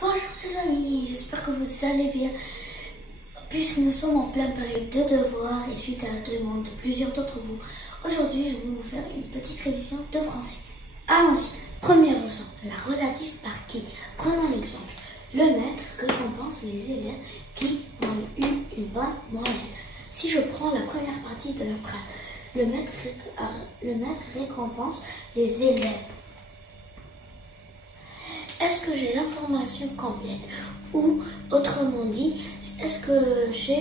Bonjour les amis, j'espère que vous allez bien. Puisque nous sommes en pleine période de devoirs et suite à la demande de plusieurs d'entre vous, aujourd'hui je vais vous faire une petite révision de français. Allons-y. Première leçon, la relative par qui. Prenons l'exemple. Le maître récompense les élèves qui ont eu une bonne moyenne. Si je prends la première partie de la phrase, le maître récompense les élèves. Est-ce que j'ai l'information complète? Ou, autrement dit, est-ce que je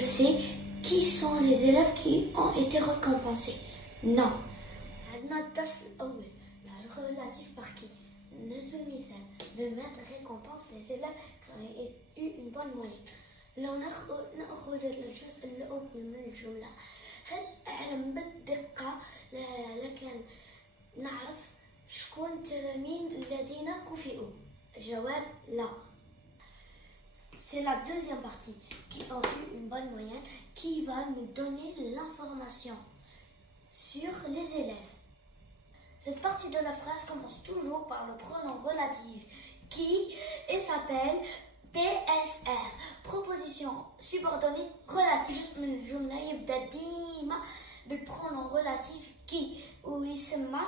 sais qui sont les élèves qui ont été récompensés? Non. La relative par qui. Le maître récompense les élèves qui ont eu une bonne moyenne. لو نأخذ الجزء الأول من الجملة، هل أعلم بالدقة لكن نعرف شكون التلاميذ الذين كفئوا؟ الجواب لا. C'est la deuxième partie qui ont eu une bonne moyenne qui va nous donner l'information sur les élèves. Cette partie de la phrase commence toujours par le pronom relatif qui et s'appelle PSR, proposition subordonnée relative. جزء من الجملة يبدأ ديما بالpronom relatif qui ويسمى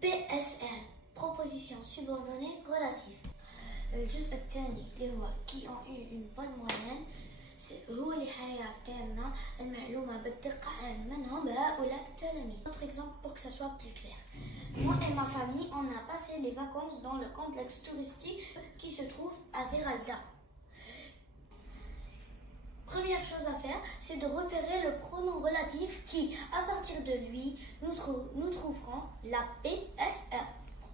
PSR, proposition subordonnée relative. الجزء الثاني اللي هو qui ont eu une bonne moyenne هو اللي حيعطينا المعلومة بالدقة عن من هم هؤلاء التلاميذ. Autre exemple pour que ça soit plus clair. Moi et ma famille, on a passé les vacances dans le complexe touristique qui se trouve à Zeralda. Première chose à faire, c'est de repérer le pronom relatif qui, à partir de lui, nous trouverons la PSR,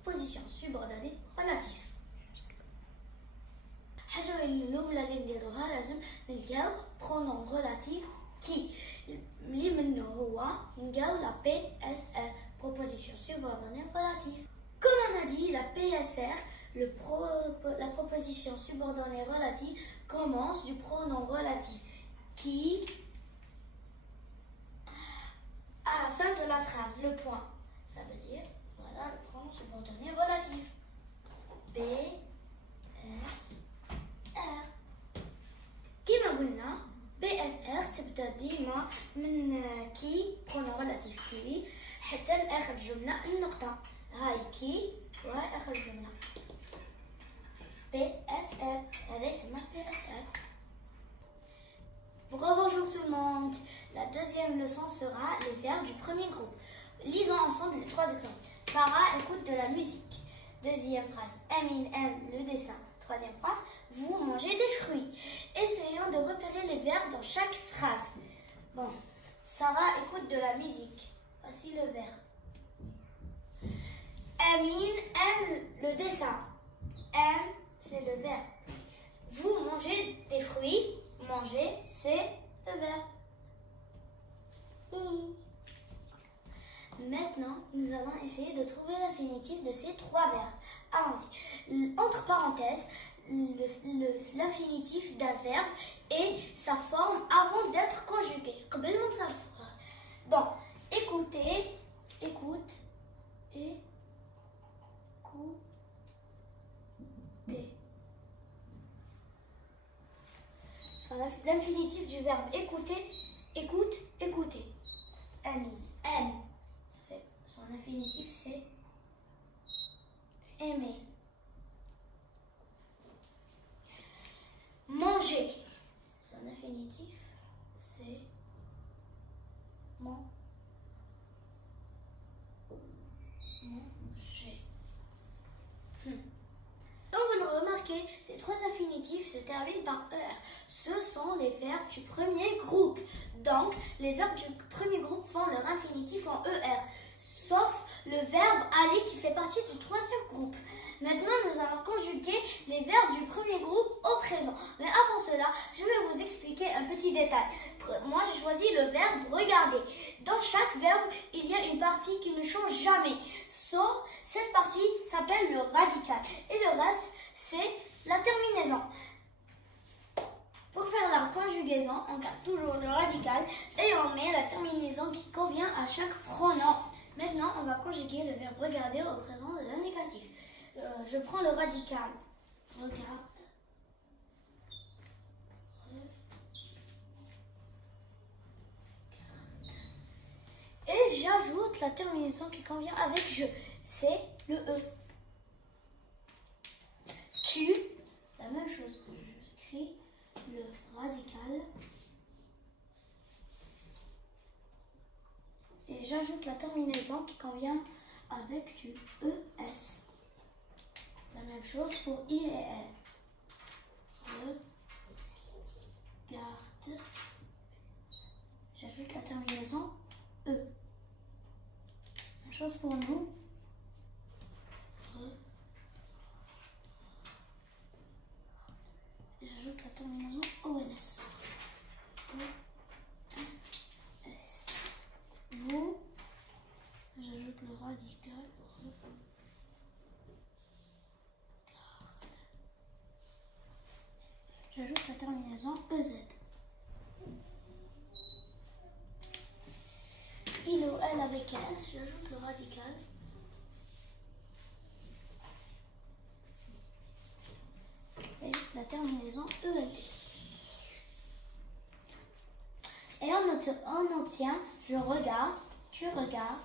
proposition subordonnée relative. الحاجة الأولى اللي نديروها لازم نلقاو pronom relatif qui اللي منه هو نلقاو la PSR, proposition subordonnée relative. Comme on a dit, la PSR, la proposition subordonnée relative commence du pronom relatif qui à la fin de la phrase, le point. Ça veut dire, voilà le pronom subordonné relatif. PSR. كما قلنا PSR تبدأ ديما من كي pronom relatif كي حتى لآخر الجملة النقطة. هاي كي وهاي آخر الجملة. PSR. هذا يسمى PSR. Bonjour tout le monde. La deuxième leçon sera les verbes du premier groupe. Lisons ensemble les trois exemples. Sarah écoute de la musique. Deuxième phrase. Amine aime le dessin. Troisième phrase. Vous mangez des fruits. Essayons de repérer les verbes dans chaque phrase. Bon. Sarah écoute de la musique. Voici le verbe. Amine aime le dessin. Aime, c'est le verbe. Vous mangez des fruits. Manger, c'est le verbe. Maintenant, nous allons essayer de trouver l'infinitif de ces trois verbes. Allons-y. Entre parenthèses, l'infinitif d'un verbe et sa forme avant d'être conjugué. Bon, écoutez, écoute, écoutez. L'infinitif du verbe écouter, écoute, écouter. Amine, aime. Ça fait, son infinitif c'est aimer. Manger. Son infinitif c'est manger. Donc vous le remarquez, ces trois infinitifs se terminent par ER. Ce sont les verbes du premier groupe. Donc les verbes du premier groupe font leur infinitif en ER, sauf le verbe aller qui fait partie du troisième groupe. Maintenant nous allons conjuguer les verbes du premier groupe au présent. Mais avant cela, je vais vous expliquer un petit détail. Moi j'ai choisi le verbe regarder. Dans chaque verbe, il y a une partie qui ne change jamais. Sauf cette partie s'appelle le radical. Et le reste, c'est la terminaison. Pour faire la conjugaison, on garde toujours le radical et on met la terminaison qui convient à chaque pronom. Maintenant, on va conjuguer le verbe regarder au présent de l'indicatif. Je prends le radical. Regarde. Et j'ajoute la terminaison qui convient avec je. C'est le E. Tu, la même chose. J'écris le radical. Et j'ajoute la terminaison qui convient avec du ES. La même chose pour il et elle. Regarde. J'ajoute la terminaison E. Même chose pour nous. J'ajoute la terminaison ONS. Vous, j'ajoute le radical. J'ajoute la terminaison EZ. Il ou elle avec S, j'ajoute le radical. Et la terminaison ELT. Et on obtient je regarde, tu regardes,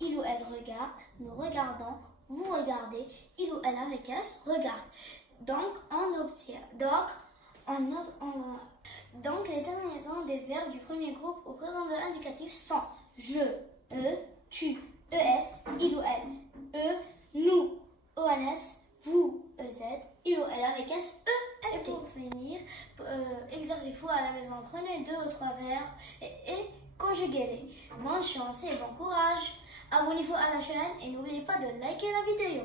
il ou elle regarde, nous regardons, vous regardez, il ou elle avec S regarde. Donc on obtient. Donc les terminaisons des verbes du premier groupe au présent de l'indicatif sont je, tu, ES, il ou elle, nous, ONS, vous, EZ, il ou elle avec S, E, LT. Et pour finir, exercez-vous à la maison, prenez 2 ou 3 verbes et conjuguez-les. Bonne chance et bon courage. Abonnez-vous à la chaîne et n'oubliez pas de liker la vidéo.